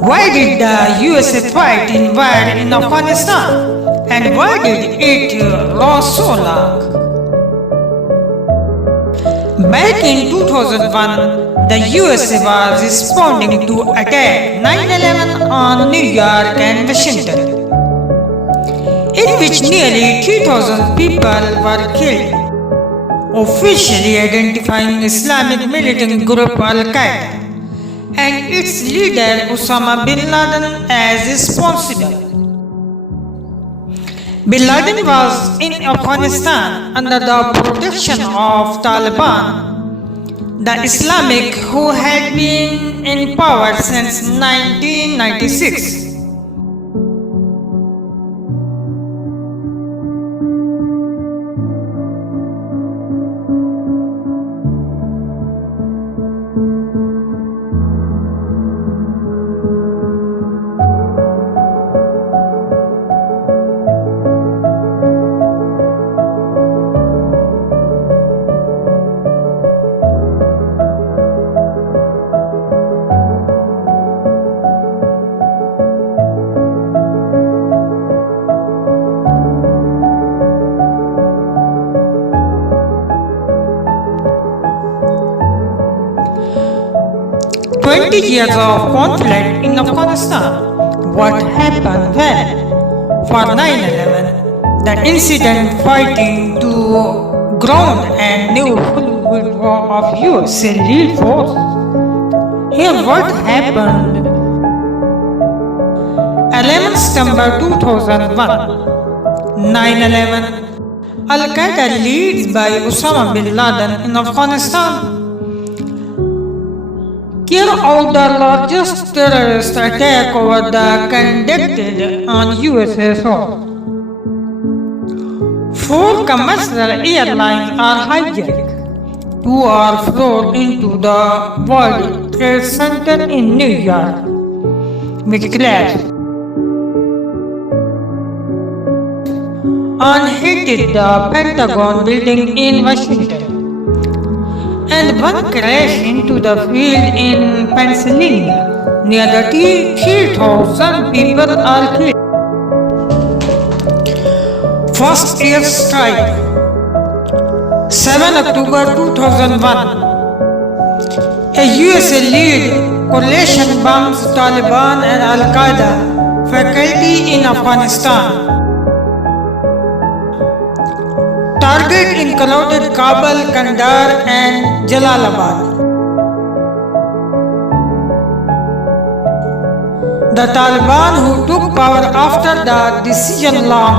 Why did the USA fight invade in Afghanistan? And why did it last so long? Back in 2001, the USA was responding to attack 9/11 on New York and Washington, in which nearly 3,000 people were killed, officially identifying Islamic militant group Al-Qaeda and its leader Osama bin Laden as responsible. Bin Laden was in Afghanistan under the protection of Taliban, the Islamic who had been in power since 1996. 20 years of conflict in Afghanistan. What happened then? For 9/11, the incident fighting to ground and new World War of US real force. Here what happened? 11 September 2001, 9/11. Al-Qaeda leads by Osama bin Laden in Afghanistan carried out the largest terrorist attack over the conducted on USA soil. 4 commercial airlines are hijacked. 2 are flown into the World Trade Center in New York, which crashed and hit the Pentagon building in Washington, and one crashed into the field in Pennsylvania. Nearly 3,000 people are killed. First air strike, 7 October 2001. A USA-led coalition bombs Taliban and Al-Qaeda faculty in Afghanistan. Target included Kabul, Kandahar, and Jalalabad. The Taliban, who took power after the decision-long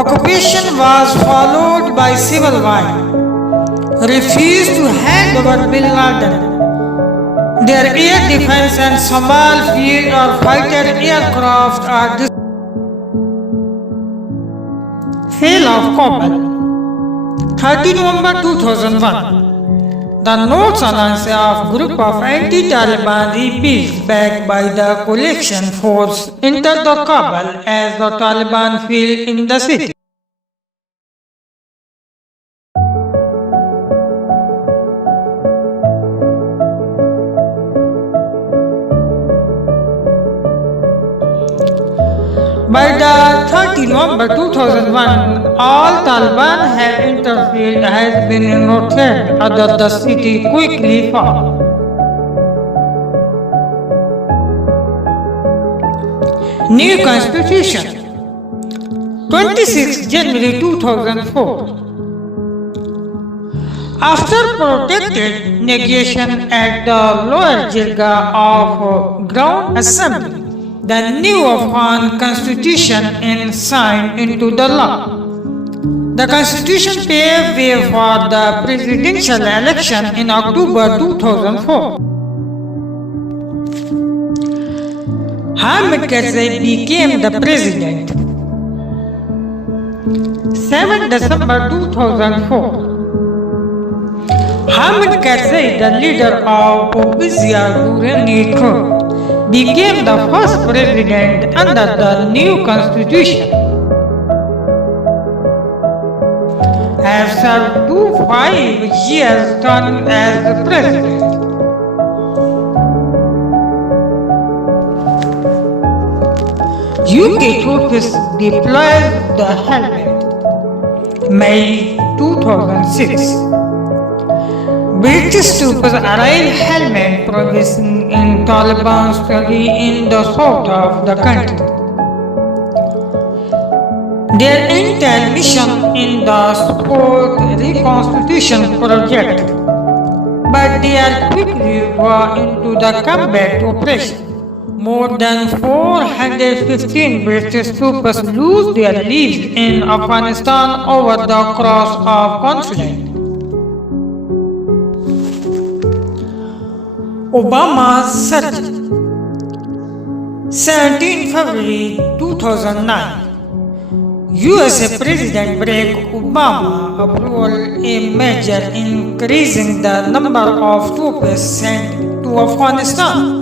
occupation was followed by civil war, refused to hand over bin Laden. Their air defense and small field or fighter aircraft are Fall of Kabul, 30 November 2001. The North Alliance of group of anti-Taliban rebels backed by the coalition force entered the Kabul as the Taliban fell in the city. By the 30 November 2001, all Taliban have interfered has been noted that the city quickly fell. New Constitution, 26 January 2004. After protracted negotiation at the lower Jirga of Ground Assembly, the new Afghan constitution is signed into the law. The constitution paved way for the presidential election in October 2004. Hamid Karzai became the president. 7 December 2004. Hamid Karzai, the leader of Opposition Durrani, became the first president under the new constitution. Have served 5 years term as the president. UK troops deployed the helmet. May 2006. British troops arrived helmet provision in Taliban territory in the south of the country. Their intel mission in the support reconstitution project, but they are quickly drawn into the combat operation. More than 415 British troops lose their lives in Afghanistan over the cross of conflict. Obama's surgery. 17 February 2009. USA President Barack Obama approved a measure increasing the number of troops sent to Afghanistan.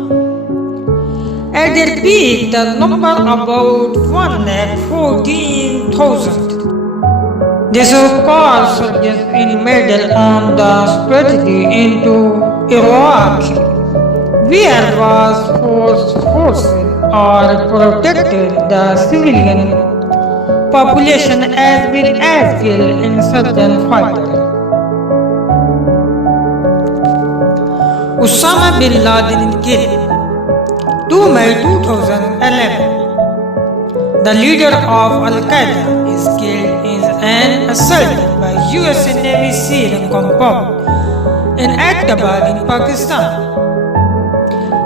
At their peak, the number about 114,000. This caused surges in middle on the strategy into Iraq, where forces are protected the civilian population as well as kill insurgent fighters. Osama bin Laden killed. 2 May 2011. The leader of Al-Qaeda is killed in an assault by US Navy SEAL compound in Abbottabad in Pakistan.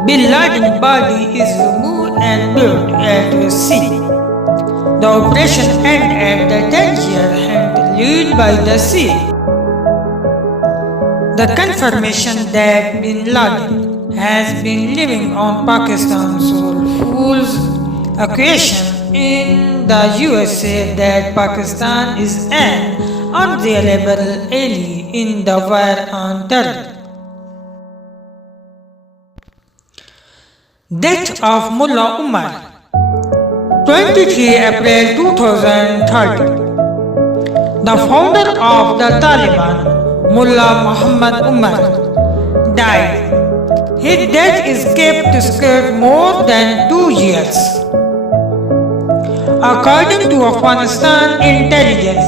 Bin Laden's body is removed and buried at sea. The operation ended at the Tangier hunt led by the SEAL. The confirmation that Bin Laden has been living on Pakistan's soil fools accusation in the USA that Pakistan is an unreliable ally in the war on terror. Death of Mullah Umar. 23 April 2013. The founder of the Taliban, Mullah Muhammad Umar, died. His death is kept secret more than 2 years. According to Afghanistan intelligence,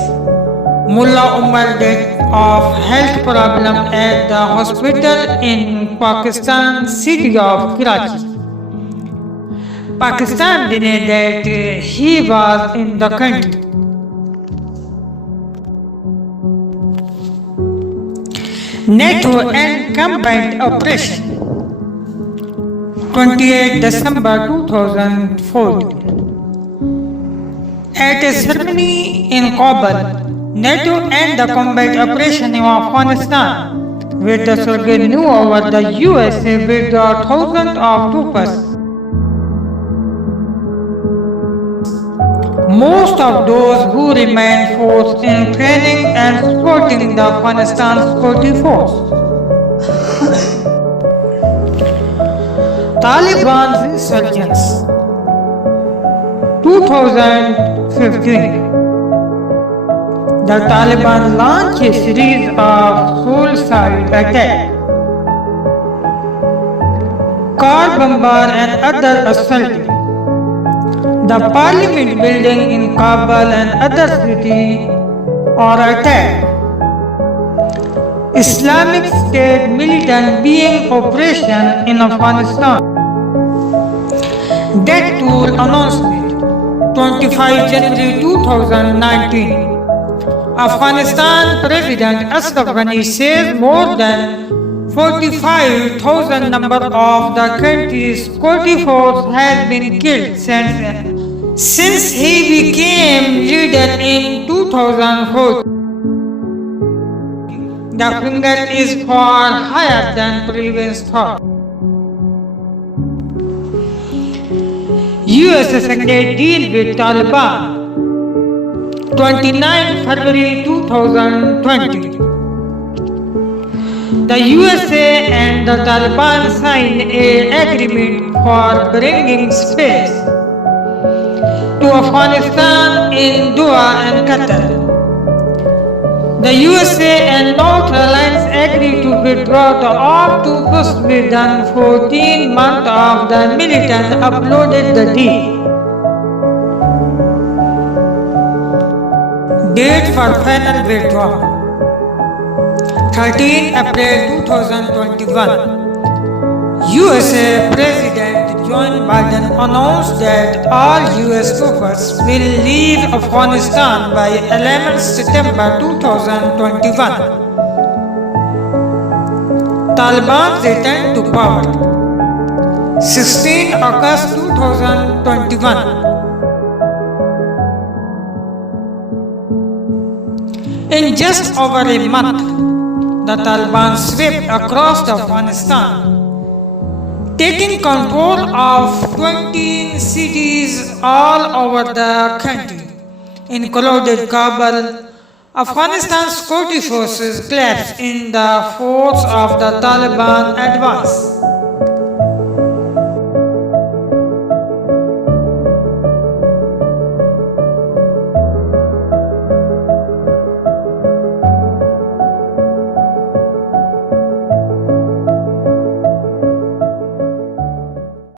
Mullah Umar died of health problem at the hospital in Pakistan city of Karachi. Pakistan denied that he was in the country. NATO and combined operation. 28 December 2014. At a ceremony in Kabul, NATO and the combat operation in Afghanistan, with the Soviet knew over the USA with thousands of troops. Most of those who remained forced in training and supporting the Afghanistan security force. Taliban's resurgence. 2015. The Taliban launched a series of suicide attacks, car bombardment and other assaults. The parliament building in Kabul and other cities are attacked. Islamic State militant being operation in Afghanistan. Death toll announcement. 25 January 2019. Afghanistan President Ashraf Ghani says more than 45,000 number of the country's security force has been killed since he became leader in 2004. The figure is far higher than previous thought. US secret deal with Taliban. 29 February 2020. The USA and the Taliban signed an agreement for bringing space to Afghanistan in Doha and Qatar. The USA and North Alliance agreed to withdraw all troops within 14 months of the militant uploaded the deal. Date for final withdrawal 13 April 2021. USA President Joe Biden announced that all US troopers will leave Afghanistan by 11 September 2021. Taliban returned to power 16 August 2021. In just over a month, the Taliban swept across Afghanistan, taking control of 20 cities all over the country, including Kabul. Afghanistan's security forces collapsed in the force of the Taliban advance.